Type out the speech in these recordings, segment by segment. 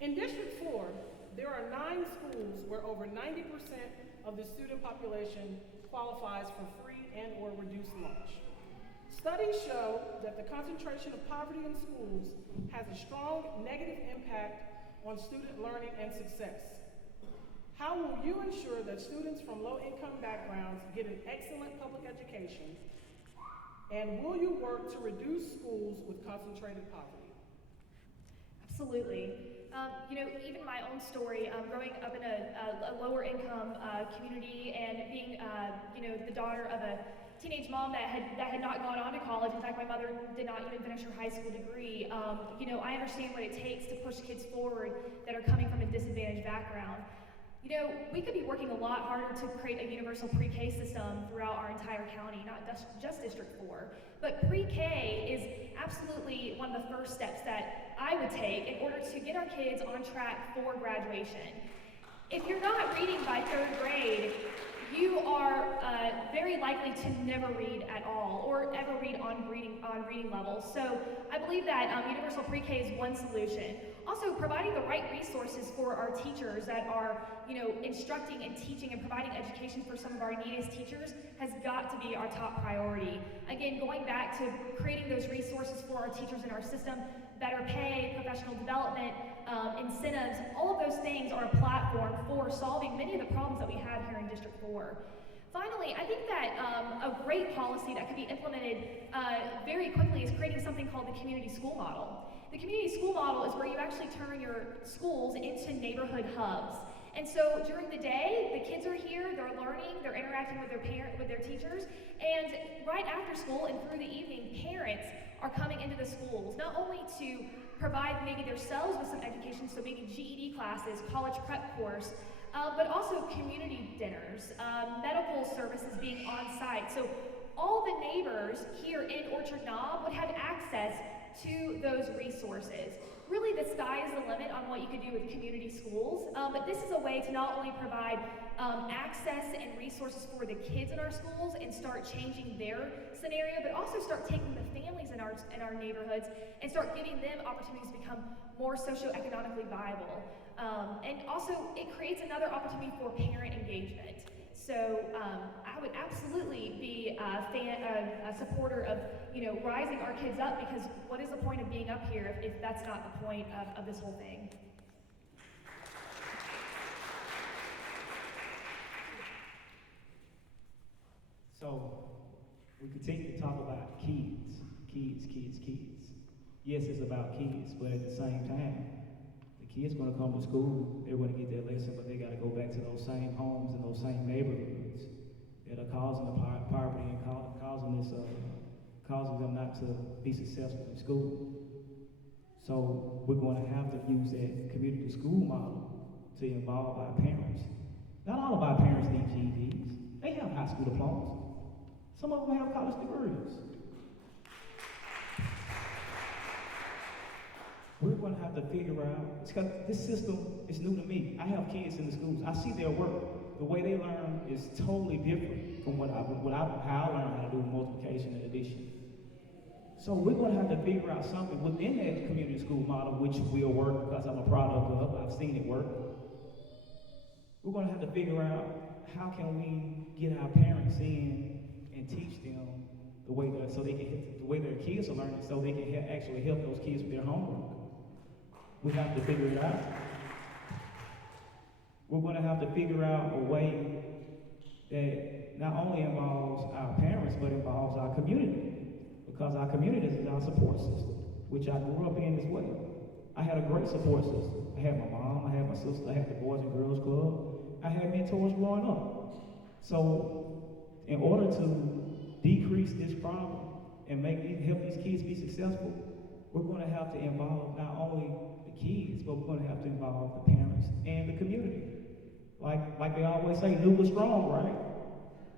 In District 4, there are 9 schools where over 90% of the student population qualifies for free and or reduced lunch. Studies show that the concentration of poverty in schools has a strong negative impact on student learning and success. How will you ensure that students from low-income backgrounds get an excellent public education? And will you work to reduce schools with concentrated poverty? Absolutely. Even my own story, growing up in a lower income community and being, the daughter of a teenage mom that had not gone on to college. In fact, my mother did not even finish her high school degree. I understand what it takes to push kids forward that are coming from a disadvantaged background. We could be working a lot harder to create a universal pre-K system throughout our entire county, not just District 4. But pre-K is absolutely one of the first steps that I would take in order to get our kids on track for graduation. If you're not reading by 3rd grade, you are very likely to never read at all or ever read on reading levels. So I believe that universal pre-K is one solution. Also, providing the right resources for our teachers that are, instructing and teaching and providing education for some of our neediest teachers has got to be our top priority. Again, going back to creating those resources for our teachers in our system, better pay, professional development, incentives, all of those things are a platform for solving many of the problems that we have here in District 4. Finally, I think that a great policy that could be implemented very quickly is creating something called the community school model. The community school model is where you actually turn your schools into neighborhood hubs. And so during the day, the kids are here, they're learning, they're interacting with their teachers, and right after school and through the evening, parents are coming into the schools, not only to provide maybe themselves with some education, so maybe GED classes, college prep course, but also community dinners, medical services being on site. So all the neighbors here in Orchard Knob would have access to those resources. Really, the sky is the limit on what you could do with community schools, but this is a way to not only provide access and resources for the kids in our schools and start changing their scenario, but also start taking the families in our neighborhoods and start giving them opportunities to become more socioeconomically viable. And also, it creates another opportunity for parent engagement. So I would absolutely be a supporter of rising our kids up, because what is the point of being up here if that's not the point of this whole thing? So we continue to talk about kids. Yes, it's about kids, but at the same time, the kids going to come to school, they're going to get their lesson, but they got to go back to those same homes and those same neighborhoods that are causing the poverty and causing them not to be successful in school. So we're going to have to use that community school model to involve our parents. Not all of our parents need GEDs. They have high school diplomas. Some of them have college degrees. We're going to have to figure out, because this system is new to me. I have kids in the schools. I see their work. The way they learn is totally different from how I learned how to do multiplication and addition. So we're going to have to figure out something within that community school model, which will work because I'm a product of, I've seen it work. We're going to have to figure out how can we get our parents in and teach them the way their kids are learning, so they can actually help those kids with their homework. We have to figure it out. We're going to have to figure out a way that not only involves our parents, but involves our community. Because our community is our support system, which I grew up in as well. I had a great support system. I had my mom, I had my sister, I had the Boys and Girls Club. I had mentors growing up. So in order to decrease this problem and help these kids be successful, we're going to have to involve not only the kids, but we're going to have to involve the parents and the community. Like they always say, Nuba strong, right?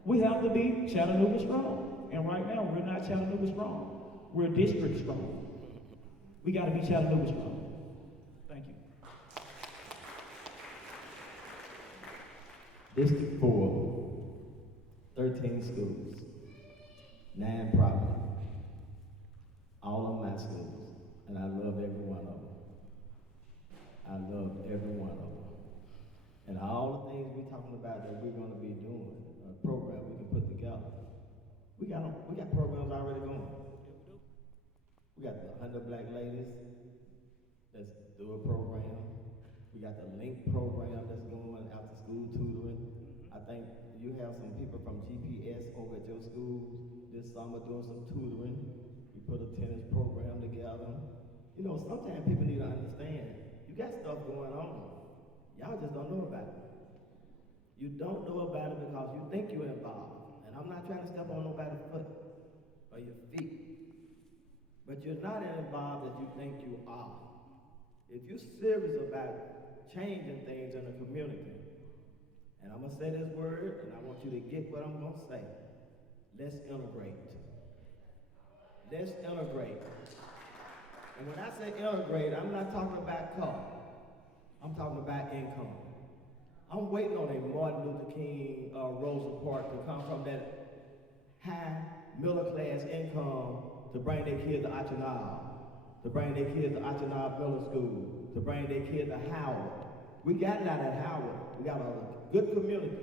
We have to be Chattanooga strong. And right now, we're not Chattanooga strong. We're district strong. We got to be Chattanooga strong. Thank you. District 4, 13 schools, 9 private. All of my schools, and I love every one of them. I love under black ladies. Let's do a program. We got the link program that's going after school tutoring. I think you have some people from GPS over at your schools this summer doing some tutoring. We put a tennis program together. You know, sometimes people need to understand, you got stuff going on. Y'all just don't know about it. You don't know about it because you think you're involved. And I'm not trying to step on nobody's foot or your feet. But you're not as involved as you think you are. If you're serious about changing things in the community, and I'm gonna say this word, and I want you to get what I'm gonna say. Let's integrate. Let's integrate. And when I say integrate, I'm not talking about color. I'm talking about income. I'm waiting on a Martin Luther King, Rosa Parks to come from that high middle class income to bring their kids to Achinal, to bring their kids to Achinal Middle School, to bring their kids to Howard. We got it out at Howard. We got a good community,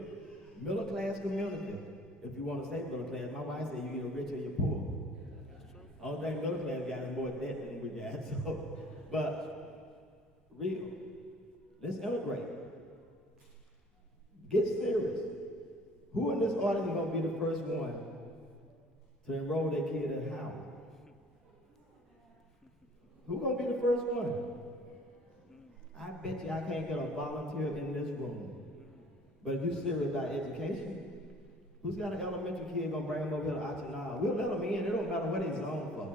middle class community. If you want to say middle class, my wife said you either rich or you're poor. Only thing middle class got is more debt than we got. So, but real, let's integrate. Get serious. Who in this audience is gonna be the first one to enroll their kid at Howard? Who gonna be the first one? I bet you I can't get a volunteer in this room. But if you're serious about education, who's got an elementary kid gonna bring them over here to Achinal? We'll let them in, it don't matter what they zone for.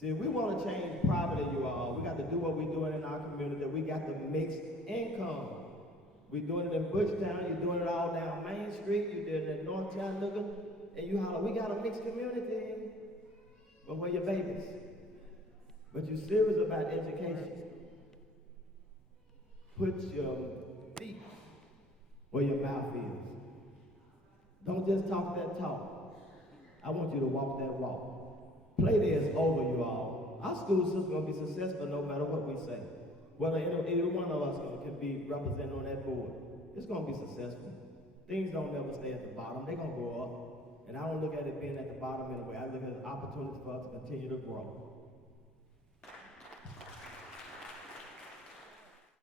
See, if we wanna change property, you all, we got to do what we're doing in our community. We got to mix income. We're doing it in Bushtown, you're doing it all down Main Street, you're doing it in North Chattanooga, and you holler, we got a mixed community. But where your babies? But you're serious about education. Put your feet where your mouth is. Don't just talk that talk. I want you to walk that walk. Play day is over, you all. Our school system gonna be successful no matter what we say. Whether either one of us can be represented on that board, it's gonna be successful. Things don't never stay at the bottom, they're gonna go up. And I don't look at it being at the bottom anyway. I look at it as opportunities for us to continue to grow.